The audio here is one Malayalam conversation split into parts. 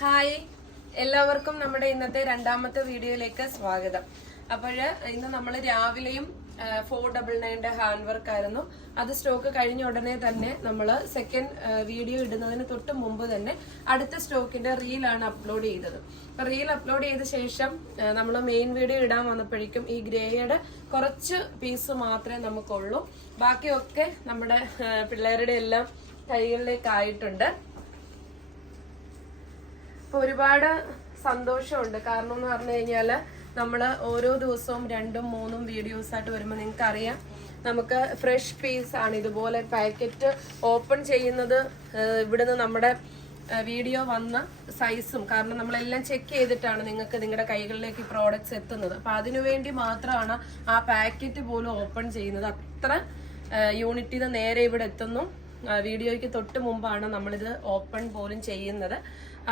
ഹായ്, എല്ലാവർക്കും നമ്മുടെ ഇന്നത്തെ രണ്ടാമത്തെ വീഡിയോയിലേക്ക് സ്വാഗതം. ഇന്ന് നമ്മൾ രാവിലെയും 499 ഹാൻഡ് വർക്ക് ആയിരുന്നു. അത് സ്റ്റോക്ക് കഴിഞ്ഞ ഉടനെ തന്നെ നമ്മൾ സെക്കൻഡ് വീഡിയോ ഇടുന്നതിന് തൊട്ട് മുമ്പ് തന്നെ അടുത്ത സ്റ്റോക്കിന്റെ റീലാണ് അപ്ലോഡ് ചെയ്തത്. റീൽ അപ്ലോഡ് ചെയ്ത ശേഷം നമ്മൾ മെയിൻ വീഡിയോ ഇടാൻ വന്നപ്പോഴേക്കും ഈ ഗ്രേയുടെ കുറച്ച് പീസ് മാത്രമേ നമുക്കുള്ളൂ. ബാക്കിയൊക്കെ നമ്മുടെ പിള്ളേരുടെ എല്ലാം കൈകളിലേക്ക് ആയിട്ടുണ്ട്. അപ്പൊ ഒരുപാട് സന്തോഷമുണ്ട്. കാരണം എന്ന് പറഞ്ഞു കഴിഞ്ഞാല് നമ്മള് ഓരോ ദിവസവും 2-3 വീഡിയോസ് ആയിട്ട് വരുമ്പോൾ നിങ്ങൾക്ക് അറിയാം, നമുക്ക് ഫ്രഷ് പീസ് ആണ്. ഇതുപോലെ പാക്കറ്റ് ഓപ്പൺ ചെയ്യുന്നത് ഇവിടുന്ന് നമ്മുടെ വീഡിയോ വന്ന സൈസും, കാരണം നമ്മളെല്ലാം ചെക്ക് ചെയ്തിട്ടാണ് നിങ്ങൾക്ക് നിങ്ങളുടെ കൈകളിലേക്ക് ഈ പ്രോഡക്ട്സ് എത്തുന്നത്. അപ്പൊ അതിനുവേണ്ടി മാത്രമാണ് ആ പാക്കറ്റ് പോലും ഓപ്പൺ ചെയ്യുന്നത്. അത്ര യൂണിറ്റിന് നേരെ ഇവിടെ എത്തുന്നു. വീഡിയോയ്ക്ക് തൊട്ട് മുമ്പാണ് നമ്മളിത് ഓപ്പൺ പോലും ചെയ്യുന്നത്.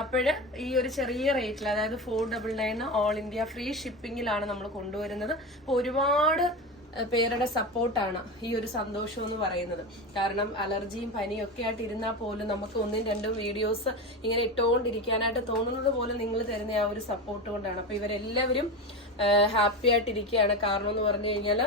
അപ്പോഴ് ഈ ഒരു ചെറിയ റേറ്റിൽ, അതായത് 499 ഓൾ ഇന്ത്യ ഫ്രീ ഷിപ്പിങ്ങിലാണ് നമ്മൾ കൊണ്ടുവരുന്നത്. അപ്പോൾ ഒരുപാട് പേരുടെ സപ്പോർട്ടാണ് ഈ ഒരു സന്തോഷം എന്ന് പറയുന്നത്. കാരണം അലർജിയും പനിയും ഒക്കെ ആയിട്ട് ഇരുന്നാൽ പോലും നമുക്ക് 1-2 വീഡിയോസ് ഇങ്ങനെ ഇട്ടുകൊണ്ടിരിക്കാനായിട്ട് തോന്നുന്നത് പോലും നിങ്ങൾ തരുന്ന ആ ഒരു സപ്പോർട്ട് കൊണ്ടാണ്. അപ്പൊ ഇവരെല്ലാവരും ഹാപ്പി ആയിട്ടിരിക്കുകയാണ്. കാരണം എന്ന് പറഞ്ഞു കഴിഞ്ഞാൽ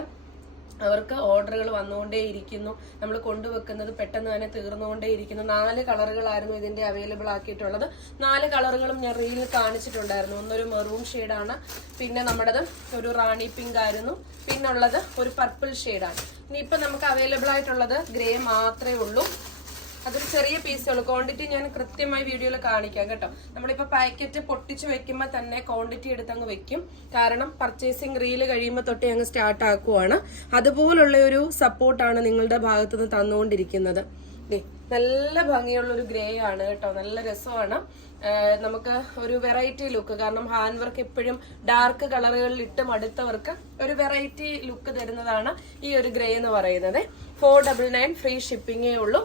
അവർക്ക് ഓർഡറുകൾ വന്നുകൊണ്ടേയിരിക്കുന്നു. നമ്മൾ കൊണ്ടുവെക്കുന്നത് പെട്ടെന്ന് തന്നെ തീർന്നുകൊണ്ടേയിരിക്കുന്നു. 4 കളറുകളായിരുന്നു ഇതിന്റെ അവൈലബിൾ ആക്കിയിട്ടുള്ളത്. 4 കളറുകളും ഞാൻ റീലിൽ കാണിച്ചിട്ടുണ്ടായിരുന്നു. ഒന്നൊരു മെറൂൺ ഷെയ്ഡാണ്, പിന്നെ നമ്മുടേത് ഒരു റാണി പിങ്ക് ആയിരുന്നു, പിന്നുള്ളത് ഒരു പർപ്പിൾ ഷെയ്ഡാണ്. ഇനിയിപ്പം നമുക്ക് അവൈലബിൾ ആയിട്ടുള്ളത് ഗ്രേ മാത്രമേ ഉള്ളൂ. അതൊരു ചെറിയ പീസേ ഉള്ളൂ. ക്വാണ്ടിറ്റി ഞാൻ കൃത്യമായി വീഡിയോയിൽ കാണിക്കാം കേട്ടോ. നമ്മളിപ്പോ പാക്കറ്റ് പൊട്ടിച്ച് വെക്കുമ്പോൾ തന്നെ ക്വാണ്ടിറ്റി എടുത്തങ്ങ് വെക്കും. കാരണം പർച്ചേസിങ് റീല് കഴിയുമ്പോൾ തൊട്ടേ അങ്ങ് സ്റ്റാർട്ട് ആക്കുവാണ്. അതുപോലുള്ള ഒരു സപ്പോർട്ടാണ് നിങ്ങളുടെ ഭാഗത്തുനിന്ന് തന്നുകൊണ്ടിരിക്കുന്നത്. നല്ല ഭംഗിയുള്ള ഒരു ഗ്രേ ആണ് കേട്ടോ. നല്ല രസമാണ്. നമുക്ക് ഒരു വെറൈറ്റി ലുക്ക്, കാരണം ഹാൻഡ് വർക്ക് എപ്പോഴും ഡാർക്ക് കളറുകളിൽ ഇട്ട് മടുത്തവർക്ക് ഒരു വെറൈറ്റി ലുക്ക് തരുന്നതാണ് ഈ ഒരു ഗ്രേ എന്ന് പറയുന്നത്. 499 ഫ്രീ ഷിപ്പിങ്ങേ ഉള്ളൂ.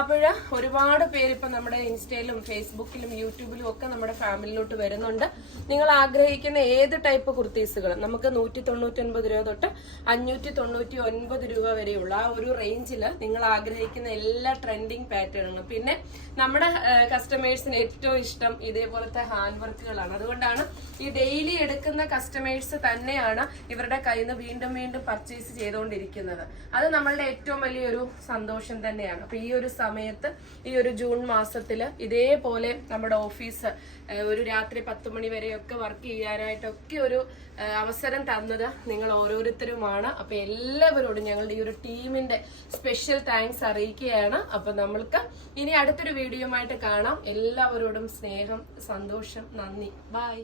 അപ്പോഴ് ഒരുപാട് പേര് ഇപ്പൊ നമ്മുടെ ഇൻസ്റ്റയിലും ഫേസ്ബുക്കിലും യൂട്യൂബിലും ഒക്കെ നമ്മുടെ ഫാമിലിയിലോട്ട് വരുന്നുണ്ട്. നിങ്ങൾ ആഗ്രഹിക്കുന്ന ഏത് ടൈപ്പ് കുർത്തീസുകളും നമുക്ക് 199 രൂപ തൊട്ട് 599 രൂപ വരെയുള്ള ആ ഒരു റേഞ്ചിൽ നിങ്ങൾ ആഗ്രഹിക്കുന്ന എല്ലാ ട്രെൻഡിങ് പാറ്റേണുകളും, പിന്നെ നമ്മുടെ കസ്റ്റമേഴ്സിന് ഏറ്റവും ഇഷ്ടം ഇതേപോലത്തെ ഹാൻഡ് വർക്കുകളാണ്. അതുകൊണ്ടാണ് ഈ ഡെയിലി എടുക്കുന്ന കസ്റ്റമേഴ്സ് തന്നെയാണ് ഇവരുടെ കയ്യിൽ നിന്ന് വീണ്ടും വീണ്ടും പർച്ചേസ് ചെയ്തുകൊണ്ടിരിക്കുന്നത്. അത് നമ്മളുടെ ഏറ്റവും വലിയൊരു സന്തോഷം തന്നെയാണ്. അപ്പൊ ഈ ഒരു സമയത്ത്, ഈ ഒരു ജൂൺ മാസത്തില് ഇതേപോലെ നമ്മുടെ ഓഫീസ് ഒരു രാത്രി 10 മണി വരെയൊക്കെ വർക്ക് ചെയ്യാനായിട്ടൊക്കെ ഒരു അവസരം തന്നത് നിങ്ങൾ ഓരോരുത്തരുമാണ്. അപ്പൊ എല്ലാവരോടും ഞങ്ങളുടെ ഈ ഒരു ടീമിന്റെ സ്പെഷ്യൽ താങ്ക്സ് അറിയിക്കുകയാണ്. അപ്പൊ നമ്മൾക്ക് ഇനി അടുത്തൊരു വീഡിയോയുമായിട്ട് കാണാം. എല്ലാവരോടും സ്നേഹം, സന്തോഷം, നന്ദി. ബൈ.